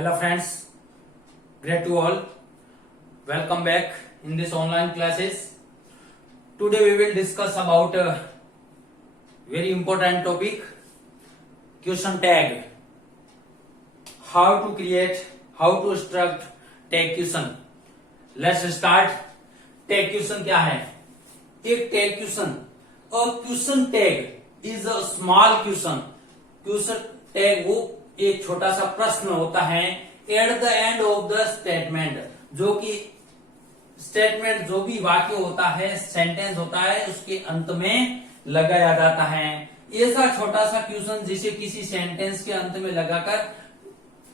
Hello friends, great to all. Welcome back in this online classes. Today we will discuss about a very important topic, question tag. How to create, how to struct tag question. Let's start. Tag question क्या है? एक tag question. A question tag is a small question. Question tag वो एक छोटा सा प्रश्न होता है at the end of the statement, जो कि स्टेटमेंट जो भी वाक्य होता है, सेंटेंस होता है, उसके अंत में लगाया जाता है। ऐसा छोटा सा क्वेश्चन जिसे किसी सेंटेंस के अंत में लगाकर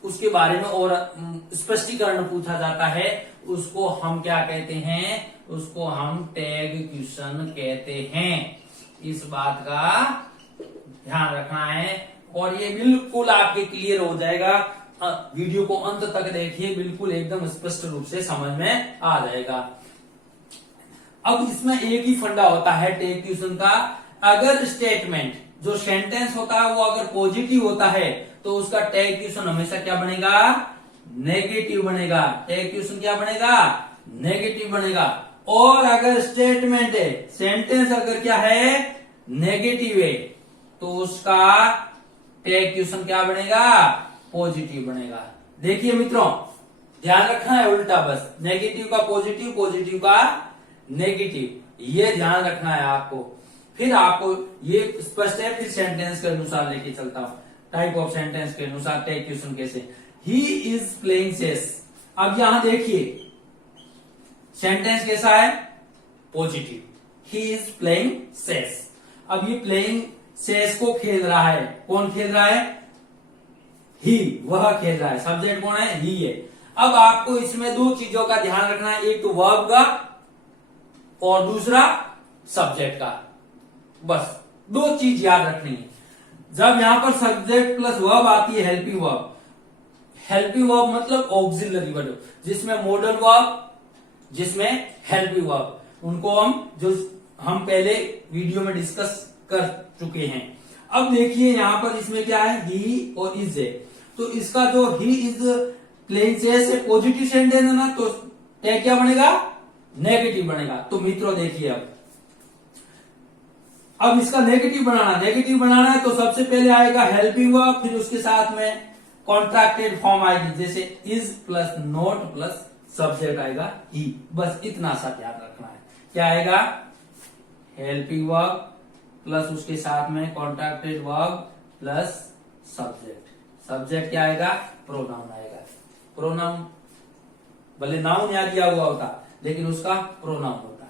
उसके बारे में और स्पष्टीकरण पूछा जाता है, उसको हम क्या कहते हैं? उसको हम टैग क्वेश्चन कहते हैं। इस बात का ध्यान रखना है और ये बिल्कुल आपके क्लियर हो जाएगा। वीडियो को अंत तक देखिए, बिल्कुल एकदम स्पष्ट रूप से समझ में आ जाएगा। अब इसमें एक ही फंडा होता है टैग क्वेश्चन का। अगर स्टेटमेंट जो सेंटेंस होता है वो अगर पॉजिटिव होता है तो उसका टैग क्वेश्चन हमेशा क्या बनेगा? नेगेटिव बनेगा। टैग क्वेश्चन क्या बनेगा? नेगेटिव बनेगा। और अगर स्टेटमेंट है, सेंटेंस अगर क्या है? नेगेटिव है, तो उसका टैग क्वेश्चन क्या बनेगा? पॉजिटिव बनेगा। देखिए मित्रों, ध्यान रखना है उल्टा, बस नेगेटिव का पॉजिटिव, पॉजिटिव का नेगेटिव, ये ध्यान रखना है आपको। फिर आपको ये स्पष्ट है, फिर सेंटेंस के अनुसार लेके चलता हूं। टाइप ऑफ सेंटेंस के अनुसार टैग क्वेश्चन कैसे? He is playing chess. अब यहां देखिए सेंटेंस कैसा है? Positive. He is playing chess. अब ये प्लेइंग चेस को खेल रहा है। कौन खेल रहा है? ही, वह खेल रहा है। सब्जेक्ट कौन है? ही है। अब आपको इसमें दो चीजों का ध्यान रखना है, एक तो वर्ब का और दूसरा सब्जेक्ट का। बस दो चीज याद रखनी है। जब यहां पर सब्जेक्ट प्लस वर्ब आती है, हेल्पिंग वर्ब। हेल्पिंग वर्ब मतलब ऑक्सिलरी वर्ब, जिसमें मॉडल वर्ब, जिसमें हेल्पिंग वर्ब, उनको हम पहले वीडियो में डिस्कस कर चुके हैं। अब देखिए यहां पर इसमें क्या है? ही और इज है। तो इसका जो ही इज प्लेइंग चेस है, पॉजिटिव सेंटेंस है ना, तो टैग क्या बनेगा? नेगेटिव बनेगा। तो मित्रों देखिए, अब इसका नेगेटिव बनाना है तो सबसे पहले आएगा हेल्पिंग वर्ब, फिर उसके साथ में कॉन्ट्रैक्टेड फॉर्म आएगी, जैसे is plus note plus subject आएगा ही। बस इतना सा ध्यान रखना है। क्या आएगा? हेल्पिंग वर्ब प्लस उसके साथ में contracted verb plus subject. Subject क्या आएगा? प्रोनाउन आएगा। प्रोनाउन भले नाउन यहाँ दिया हुआ होता, लेकिन उसका प्रोनाउन होता।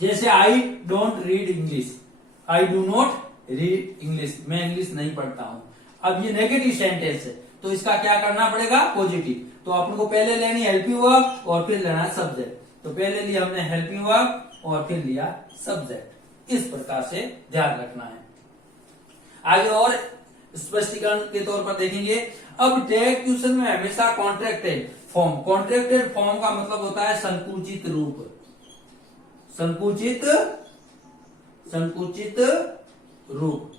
जैसे I don't read English, I do not read English, मैं इंग्लिश नहीं पढ़ता हूं। अब ये नेगेटिव सेंटेंस है, तो इसका क्या करना पड़ेगा? पॉजिटिव। तो अपन को पहले लेनी हेल्पिंग वर्ब और फिर लेना सब्जेक्ट। तो पहले लिया हमने हेल्पिंग वर्ब और फिर लिया सब्जेक्ट। इस प्रकार से ध्यान रखना है। आगे और स्पष्टीकरण के तौर पर देखेंगे। अब टैग क्वेश्चन में हमेशा कॉन्ट्रैक्टेड फॉर्म, कॉन्ट्रैक्टेड फॉर्म का मतलब होता है संकुचित रूप। संकुचित रूप।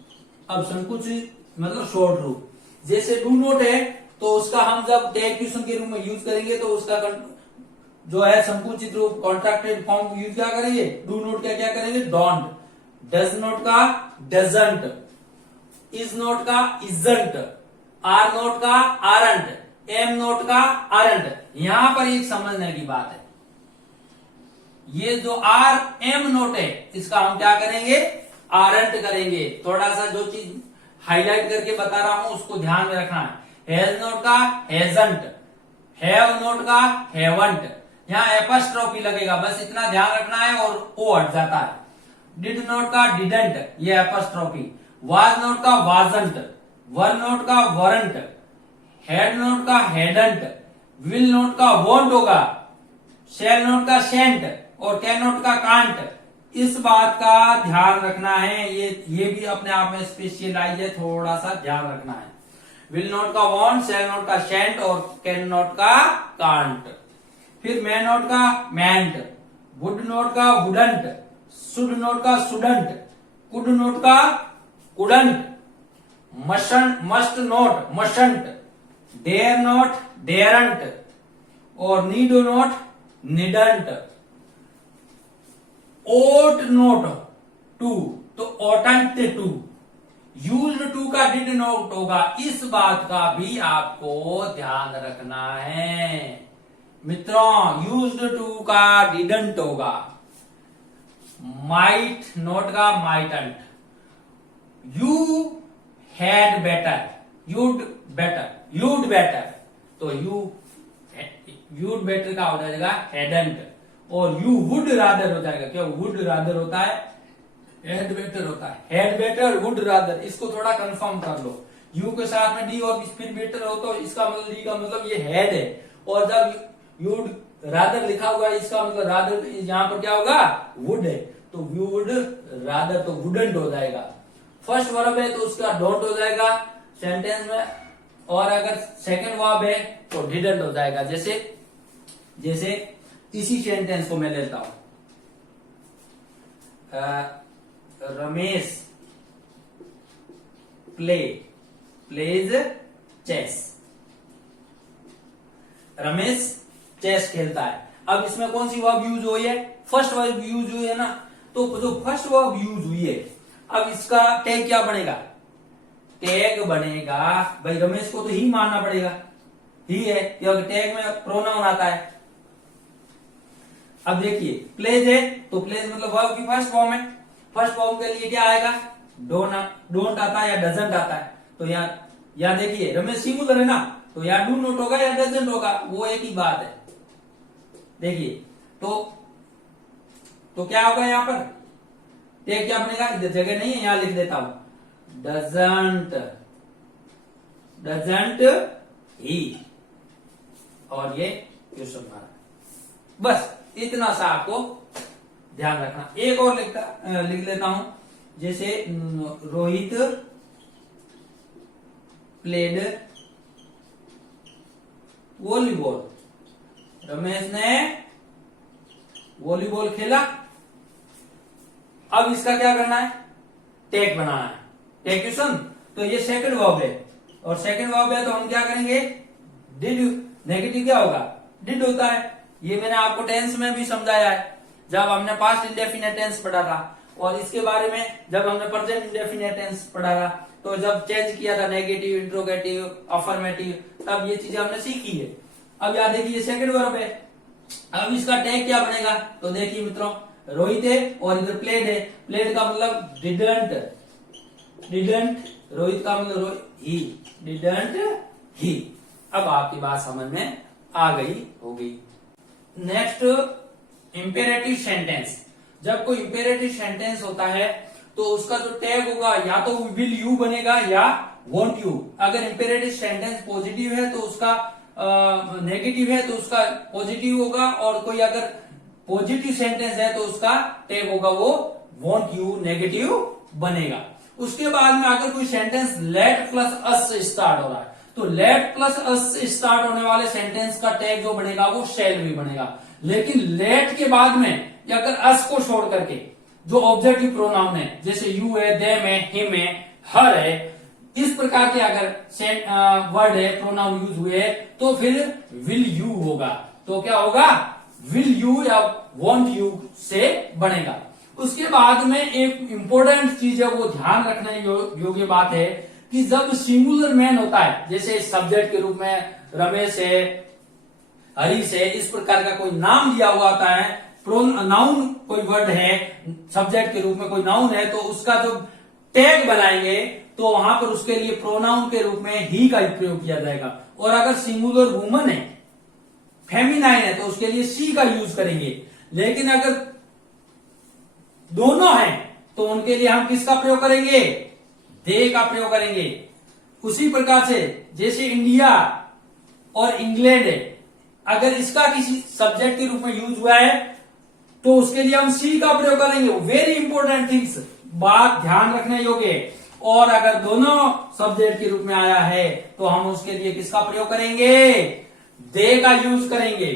अब संकुचित मतलब शॉर्ट रूप। जैसे डू नॉट है, तो उसका हम जब टैग क्वेश्चन के रूप में यूज करेंगे तो उसका जो है संकुचित रूप, कॉन्ट्रैक्टेड फॉर्म यूज क्या करेंगे? डू नॉट का क्या करेंगे? डोंट। डज नॉट का डजंट, इज नॉट का इजंट, आर नॉट का आरंट, एम नॉट का आरंट। यहां पर एक समझने की बात है, ये जो आर एम नॉट है, इसका हम क्या करेंगे? आरंट करेंगे। थोड़ा सा जो चीज हाईलाइट करके बता रहा हूं उसको ध्यान में रखना है। हैज नॉट का हैजंट, हैव नॉट का हैवंट। यहां एपस्ट्रोफी लगेगा, बस इतना ध्यान रखना है और ओ हट जाता है। डिड नॉट का डिडंट, ये एपस्ट्रोफी। वाज नॉट का वाजंट, वर नॉट का वरंट, हैड नॉट का हैडंट, विल नॉट का वोंट होगा, शैल नॉट का शेंट और कैन नॉट का कांट। इस बात का ध्यान रखना है। ये भी अपने आप में स्पेशलाइज है, थोड़ा सा ध्यान रखना है। विल नॉट का वॉन्ट, शैल नॉट का शेंट और कैन नॉट का कांट। फिर मे नॉट का मैंट, वुड नॉट का वुडंट, शुड नॉट का शुडंट, कुड नॉट का couldn't, must not mustn't, dare not daren't, और need not needn't, ought not to तो ओटंट टू, यूज्ड टू का did not होगा, इस बात का भी आपको ध्यान रखना है मित्रों। यूज्ड टू का डिडंट होगा, माइट नॉट का mightn't, you had better, you'd better तो यूड बेटर का हो जाएगा हैडंट, और यू वुड रादर हो जाएगा, क्या वुड रादर होता है, हैड बेटर होता है, हैड बेटर वुड रादर, इसको थोड़ा कंफर्म कर लो। यू के साथ में डी और फिर बेटर हो तो इसका मतलब डी का मतलब ये हैड है, और जब यूड रादर लिखा हुआ है इसका मतलब रादर यहां पर क्या होगा, वुड है, तो यू वुड रादर तो वुडंट हो जाएगा। फर्स्ट वर्ब है तो उसका डोंट हो जाएगा सेंटेंस में, और अगर सेकंड वर्ब है तो डिडंट हो जाएगा। जैसे इसी सेंटेंस को मैं लेता हूं, Ramesh plays chess, Ramesh chess खेलता है। अब इसमें कौन सी वर्ब यूज हुई है, फर्स्ट वर्ब यूज हुई है ना, तो जो फर्स्ट वर्ब यूज हुई है अब इसका टैग क्या बनेगा, टैग बनेगा भाई रमेश को तो ही मानना पड़ेगा, ही है क्योंकि टैग में प्रोनाउन आता है। अब देखिए प्लेज है तो प्लेज मतलब वर्ब की फर्स्ट फॉर्म है, फर्स्ट फॉर्म के लिए क्या आएगा, डोंट आता है या डजंट आता है, तो यहाँ देखिए रमेश सिंगुलर है ना, तो या डू नॉट होगा या डजंट होगा, वो एक ही बात है। देखिए तो क्या होगा यहाँ पर टैग क्या बनेगा, इधर जगह नहीं है यहां लिख देता हूं, डजंट ही, और ये क्वेश्चन मार्क, बस इतना सा आपको ध्यान रखना। एक और लिख लेता हूं, जैसे रोहित प्लेड वॉलीबॉल, रमेश ने वॉलीबॉल खेला। अब इसका क्या करना है, टैग बनाना है, टैग क्वेश्चन, तो ये सेकंड वर्ब है, और सेकंड वर्ब है तो हम क्या करेंगे, डिड, नेगेटिव क्या होगा, डिड होता है। ये मैंने आपको टेंस में भी समझाया है जब हमने पास्ट इंडेफिनिट टेंस पढ़ा था, और इसके बारे में जब हमने प्रेजेंट इंडेफिनिट टेंस पढ़ा था, तो जब चेंज किया था नेगेटिव, इंट्रोगेटिव, अफर्मेटिव, तब ये चीजें हमने सीखी है। अब याद देखिए सेकंड वर्ब है, अब इसका टैग क्या बनेगा, तो देखिए मित्रों रोहित है और इधर प्लेड है, प्लेड का मतलब डिडंट, रोहित का मतलब ही, डिडंट ही। अब आपकी बात समझ में आ गई होगी। नेक्स्ट इंपेरेटिव सेंटेंस, जब कोई इंपेरेटिव सेंटेंस होता है तो उसका जो टैग होगा या तो विल यू बनेगा या वॉन्ट यू। अगर इंपेरेटिव सेंटेंस पॉजिटिव है तो उसका नेगेटिव है तो उसका पॉजिटिव होगा, और कोई अगर पॉजिटिव सेंटेंस है तो उसका टैग होगा वो वॉन्ट यू, नेगेटिव बनेगा। उसके बाद में अगर कोई सेंटेंस लेट प्लस अस से स्टार्ट हो रहा है तो लेट प्लस अस से स्टार्ट होने वाले सेंटेंस का टैग जो बनेगा वो शैल भी बनेगा। लेकिन लेट के बाद में या अगर अस को छोड़ करके जो ऑब्जेक्टिव प्रोनाउन है, जैसे यू है, देम है, हिम है, हर है, इस प्रकार के अगर वर्ड है, प्रोनाउन यूज हुए तो फिर विल यू होगा। तो क्या होगा, विल यू या वॉन्ट यू से बनेगा। उसके बाद में एक इंपॉर्टेंट चीज है, वो ध्यान रखने योग्य बात है कि जब सिंगुलर मैन होता है, जैसे सब्जेक्ट के रूप में रमेश है, हरीश है, इस प्रकार का कोई नाम दिया हुआ होता है, नाउन कोई वर्ड है, सब्जेक्ट के रूप में कोई नाउन है, तो उसका जो टैग बनाएंगे तो वहां पर उसके लिए प्रोनाउन के रूप में ही का प्रयोग किया जाएगा। और अगर सिंगुलर वुमन है, फेमिनाइन है, तो उसके लिए सी का यूज करेंगे। लेकिन अगर दोनों हैं तो उनके लिए हम किसका प्रयोग करेंगे, दे का प्रयोग करेंगे। उसी प्रकार से जैसे इंडिया और इंग्लैंड है, अगर इसका किसी सब्जेक्ट के रूप में यूज हुआ है तो उसके लिए हम सी का प्रयोग करेंगे। वेरी इंपॉर्टेंट थिंग्स, बात ध्यान रखने योग्य है। और अगर दोनों सब्जेक्ट के रूप में आया है तो हम उसके लिए किसका प्रयोग करेंगे, दे का यूज करेंगे।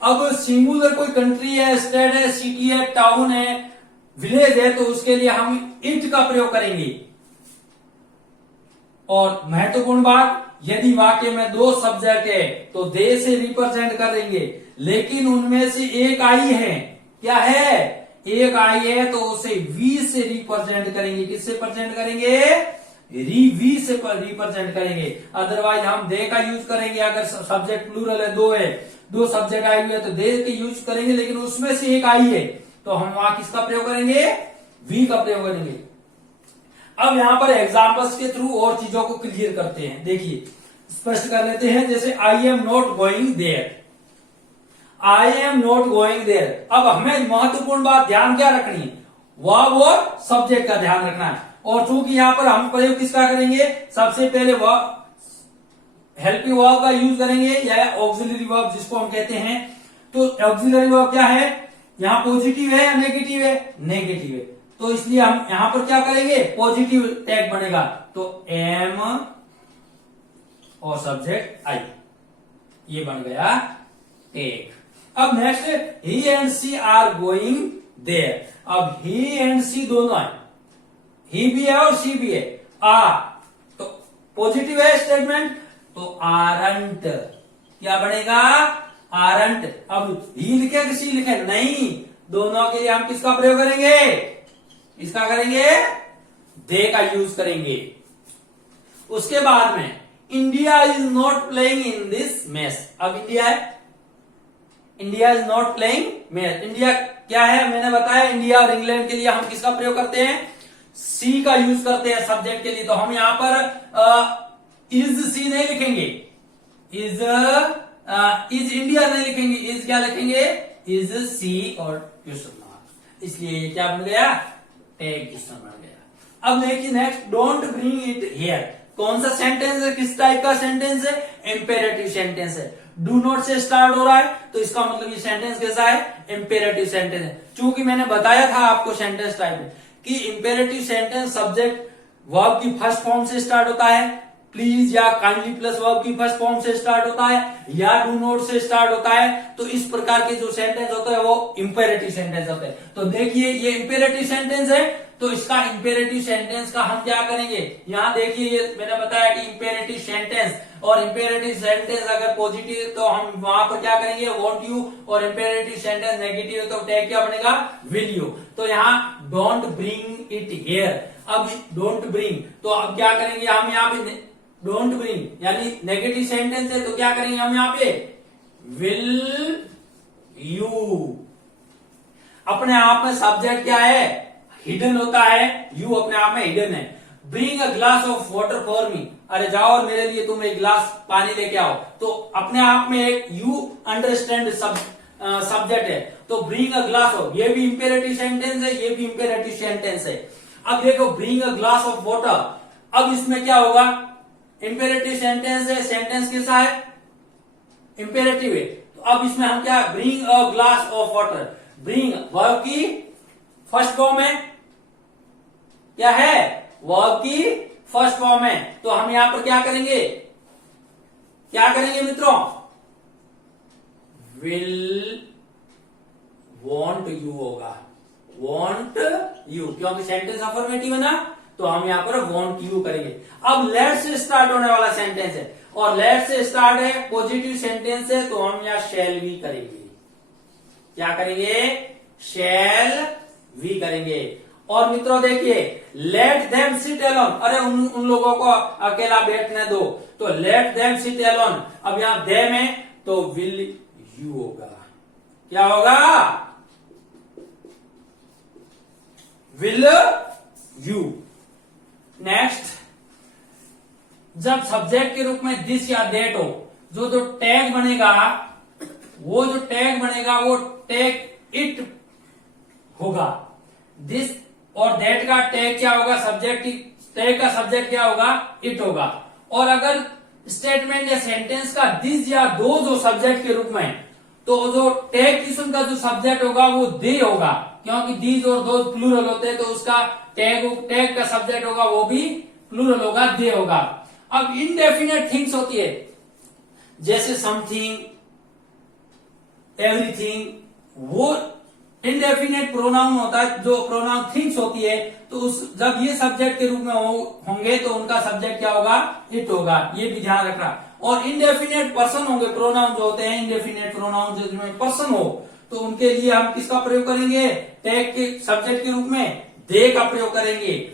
अब सिंगुलर कोई कंट्री है, स्टेट है, सिटी है, टाउन है, विलेज है, तो उसके लिए हम इट का प्रयोग करेंगे। और महत्वपूर्ण बात, यदि वाक्य में दो सब्जेक्ट है तो दे से रिप्रेजेंट करेंगे, लेकिन उनमें से एक आई है, क्या है, एक आई है, तो उसे वी से रिप्रेजेंट करेंगे। किससे रिप्रेजेंट करेंगे, वी से रिप्रेजेंट करेंगे। अदरवाइज हम दे का यूज करेंगे। अगर सब्जेक्ट प्लूरल है, दो सब्जेक्ट आए हुए है तो दे के यूज करेंगे, लेकिन उसमें से एक आई है तो हम वहां किसका प्रयोग करेंगे, वी का प्रयोग करेंगे। अब यहां पर एग्जांपल्स के थ्रू और चीजों को क्लियर करते हैं। देखिए स्पष्ट कर लेते हैं। जैसे I am not going there, I am not going there. अब हमें महत्वपूर्ण बात ध्यान क्या रखनी है, वर्ब और सब्जेक्ट का ध्यान रखना है। और चूंकि यहां पर हम प्रयोग किसका करेंगे, सबसे पहले वर्ब हेल्पिंग वर्ब का यूज करेंगे या ऑक्सिलरी वर्ब जिसको हम कहते हैं। तो ऑक्सिलरी वर्ब क्या है, यहां पॉजिटिव है या नेगेटिव है, नेगेटिव है, तो इसलिए हम यहां पर क्या करेंगे, पॉजिटिव टैग बनेगा। तो एम और सब्जेक्ट आई, ये बन गया टैग। अब next, he and she are going there. अब ही एंड सी दोनों है, ही भी है और सी भी है। तो पॉजिटिव है स्टेटमेंट, तो आरंट क्या बनेगा, आरंट। अब ही लिखे कि सी लिखे, नहीं, दोनों के लिए हम किसका प्रयोग करेंगे, इसका करेंगे, दे का यूज करेंगे। उसके बाद में India is not playing in this match. अब इंडिया है, India is not playing match. India क्या है, मैंने बताया इंडिया और इंग्लैंड के लिए हम किसका प्रयोग करते हैं, सी का यूज करते हैं सब्जेक्ट के लिए। तो हम यहां पर इज सी नहीं लिखेंगे, इज इंडिया नहीं लिखेंगे, इज क्या लिखेंगे, इज सी और क्वेश्चन मार्क। इसलिए ये क्या बन गया, टैग क्वेश्चन बन गया। अब देखिए next, don't bring it here. कौन सा सेंटेंस है, किस टाइप का सेंटेंस है, इंपेरेटिव सेंटेंस है। डू नॉट से स्टार्ट हो रहा है तो इसका मतलब ये सेंटेंस कैसा है, इंपेरेटिव सेंटेंस है। चूंकि मैंने बताया था आपको सेंटेंस टाइप में कि इंपेरेटिव सेंटेंस सब्जेक्ट वर्ब की फर्स्ट फॉर्म से स्टार्ट होता है, प्लीज या काइंडली प्लस वर्ब की फर्स्ट फॉर्म से स्टार्ट होता है, या डू नॉट से स्टार्ट होता है। तो इस प्रकार के जो सेंटेंस होता है वो इंपेरेटिव सेंटेंस होते हैं। तो देखिए ये इंपेरेटिव सेंटेंस है, तो इसका इंपेरेटिव सेंटेंस का हम क्या करेंगे, यहां देखिए ये मैंने बताया कि इंपेरेटिव सेंटेंस, और इंपेरेटिव सेंटेंस अगर पॉजिटिव है तो हम वहां पर क्या करेंगे, वांट यू, और इंपेरेटिव सेंटेंस नेगेटिव है तो टैग क्या बनेगा, विल यू। तो यहाँ डोंट ब्रिंग इट हियर। अब डोंट ब्रिंग, तो अब क्या करेंगे हम यहाँ पे, डोंट ब्रिंग यानी नेगेटिव सेंटेंस है तो क्या करेंगे हम यहाँ पे, विल यू। अपने आप में सब्जेक्ट क्या है, हिडन होता है, यू अपने आप में हिडन है। Bring a glass of water for me, अरे जाओ और मेरे लिए तुम एक गिलास पानी लेके आओ। तो अपने आप में एक यू अंडरस्टैंड सब्जेक्ट है, तो ब्रिंग अ ग्लास ऑफ, ये भी इंपेरेटिव सेंटेंस है, ये भी इंपेरेटिव सेंटेंस है। अब देखो bring a glass of water, अब इसमें क्या होगा, इंपेरेटिव सेंटेंस है, सेंटेंस कैसा है, इंपेरेटिव है। तो अब इसमें हम क्या, bring a glass of water, bring verb की फर्स्ट फॉर्म है, क्या है, वर्ब की फर्स्ट फॉर्म है। तो हम यहां पर क्या करेंगे, क्या करेंगे मित्रों, विल वॉन्ट यू होगा, वॉन्ट यू, क्योंकि सेंटेंस अफर्मेटिव है ना, तो हम यहां पर वॉन्ट यू करेंगे। अब लेट से स्टार्ट होने वाला सेंटेंस है, और लेट से स्टार्ट है, पॉजिटिव सेंटेंस है, तो हम यहां शैल वी करेंगे। क्या करेंगे, शैल वी करेंगे। और मित्रों देखिए, लेट देम सिट एलोन, अरे उन लोगों को अकेला बैठने दो, तो लेट देम सिट एलोन। अब यहां देम है तो विल यू होगा, क्या होगा, विल यू। नेक्स्ट, जब सब्जेक्ट के रूप में दिस या दैट हो, जो टैग बनेगा, वो जो टैग बनेगा वो टैग इट होगा। दिस और दैट का टैग क्या होगा, सब्जेक्ट, टैग का सब्जेक्ट क्या होगा, इट होगा। और अगर स्टेटमेंट या सेंटेंस का दिस या दो जो सब्जेक्ट के रूप में, तो जो टैग किस्म का जो सब्जेक्ट होगा वो दे होगा, क्योंकि दीज और दो प्लूरल होते हैं, तो उसका टैग का सब्जेक्ट होगा वो भी प्लूरल होगा, दे होगा। अब इनडेफिनेट थिंग्स होती है, जैसे समथिंग, एवरीथिंग, वो इनडेफिनेट प्रोनाउन होता है, जो प्रोनाउन थिंग्स होती है, तो उस जब ये सब्जेक्ट के रूप में होंगे तो उनका सब्जेक्ट क्या होगा, इट होगा, ये भी ध्यान रखना। और इनडेफिनेट पर्सन होंगे, प्रोनाउन जो होते हैं इनडेफिनेट प्रोनाउन जिसमें पर्सन हो, तो उनके लिए हम किसका प्रयोग करेंगे, टैग के सब्जेक्ट के रूप में दे का प्रयोग करेंगे।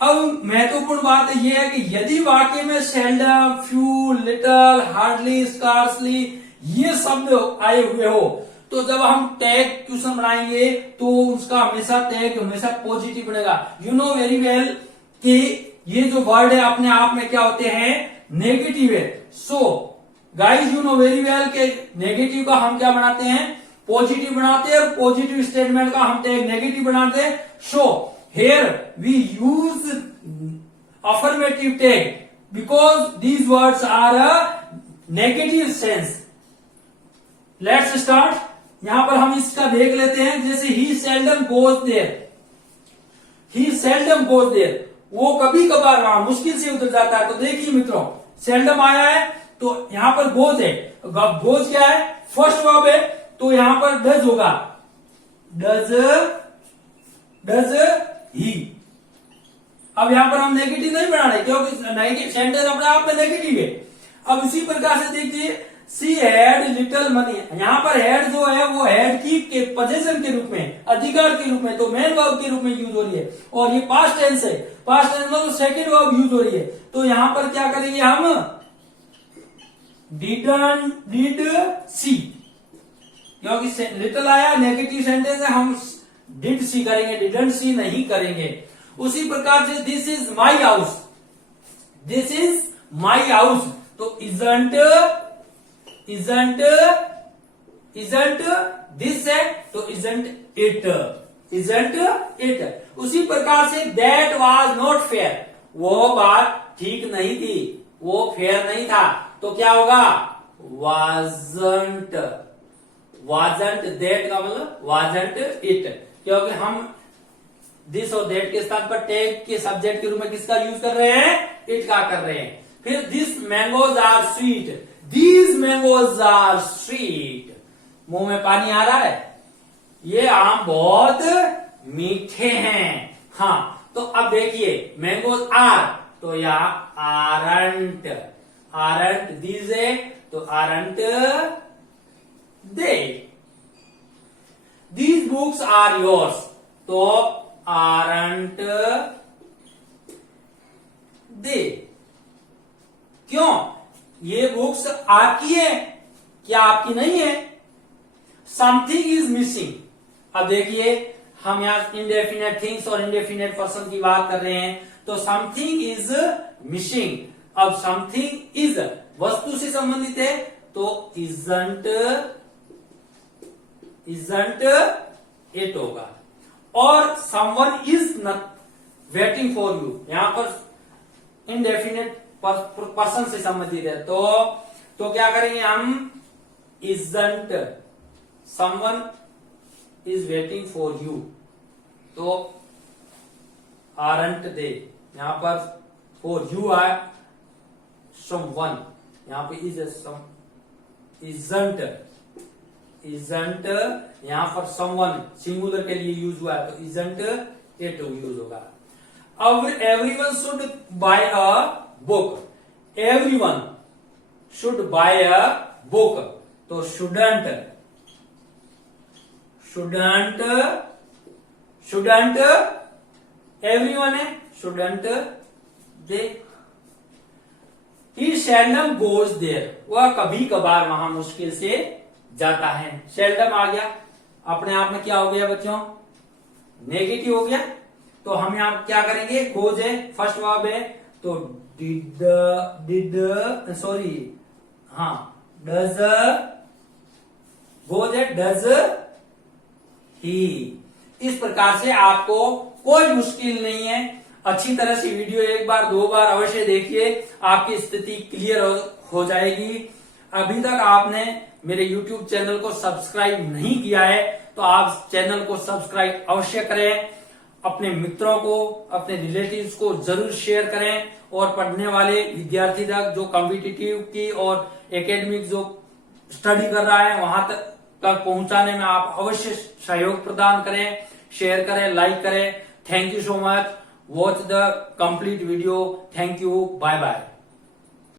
अब महत्वपूर्ण बात यह है कि यदि वाक्य में seldom, few, little, hardly, scarcely ये शब्द आए हुए हो, तो जब हम टैग क्वेश्चन बनाएंगे तो उसका हमेशा टैग हमेशा पॉजिटिव बनेगा। यू नो वेरी वेल कि ये जो वर्ड है अपने आप में क्या होते हैं, नेगेटिव है। So guys you know very well के नेगेटिव का हम क्या बनाते हैं, पॉजिटिव बनाते हैं, और पॉजिटिव स्टेटमेंट का हम टैग नेगेटिव बनाते हैं। सो here we use affirmative tag because these words are a negative sense. Let's start. यहां पर हम इसका देख लेते हैं, जैसे he seldom goes there, he seldom goes there, वो कभी कभार वहां मुश्किल से उतर जाता है। तो देखिए मित्रों, seldom आया है तो यहां पर goes है, goes क्या है, फर्स्ट वर्ब है, तो यहां पर does होगा, does ही। अब यहां पर हम नेगेटिव नहीं बना रहे क्योंकि नेगेटिव सेंटेंस अपने आप में नेगेटिव है। अब इसी प्रकार से देखिए, सी हैड लिटिल मनी, यहां पर हैड जो है वो हैड की पोजीशन के रूप में, अधिकार के रूप में, तो मेन वर्ब के रूप में यूज हो रही है, और ये पास्ट टेंस है, पास्ट टेंस में तो सेकंड वर्ब यूज हो रही है। तो यहां पर क्या करेंगे हम, डिड सी, क्योंकि लिटिल आया नेगेटिव सेंटेंस है, हम डिड सी करेंगे, डिडंट सी नहीं करेंगे। उसी प्रकार से this is my house, this is my house, तो इजंट दिस है, तो इजंट इट। उसी प्रकार say that was not fair, वो बात ठीक नहीं थी, वो फेयर नहीं था, तो क्या होगा, वाजंट दैट का मतलब वाजंट इट, क्योंकि हम दिस और दैट के स्थान पर टैग के सब्जेक्ट के रूप में किसका यूज कर रहे हैं, इट का कर रहे हैं। फिर this mangoes are sweet, these mangoes are sweet, मुंह में पानी आ रहा है, ये आम बहुत मीठे हैं। हाँ, तो अब देखिए मैंगोज आर, तो यहाँ आरंट दीज है, तो aren't they. These books are yours, तो aren't they, क्यों, ये बुक्स आपकी है, क्या आपकी नहीं है। समथिंग इज मिसिंग, अब देखिए हम यहाँ इंडेफिनेट थिंग्स और इंडेफिनेट पर्सन की बात कर रहे हैं, तो समथिंग इज मिसिंग। अब समथिंग इज वस्तु से संबंधित है, तो इजंट इट होगा, और someone is not waiting for you, यहां पर इनडेफिनेट पर्सन से संबंधित है, तो क्या करेंगे हम, isn't someone is waiting for you, तो आरंट दे, यहां पर फॉर यू आए समवन, यहां पे इज इजंट यहां पर समवन सिंगुलर के लिए यूज हुआ है, तो इजंट इट यूज होगा। अब everyone should buy a book, everyone should buy a book, तो शुडंट एवरीवन है, shouldn't they. He seldom goes there, वह कभी कभार वहां मुश्किल से जाता है। सेल्डम आ गया, अपने आप में क्या हो गया बच्चों, नेगेटिव हो गया, तो हम यहां क्या करेंगे, गोज है, फर्स्ट वर्ब है, तो डज, गोज है, डज ही। इस प्रकार से आपको कोई मुश्किल नहीं है, अच्छी तरह से वीडियो एक बार दो बार अवश्य देखिए, आपकी स्थिति क्लियर हो जाएगी। अभी तक आपने मेरे YouTube चैनल को सब्सक्राइब नहीं किया है, तो आप चैनल को सब्सक्राइब अवश्य करें, अपने मित्रों को, अपने रिलेटिव्स को जरूर शेयर करें, और पढ़ने वाले विद्यार्थी तक, जो कॉम्पिटिटिव की और एकेडमिक जो स्टडी कर रहा है वहां तक तक पहुंचाने में आप अवश्य सहयोग प्रदान करें, शेयर करें, लाइक करें। Thank you so much. Watch the complete video. Thank you. Bye bye.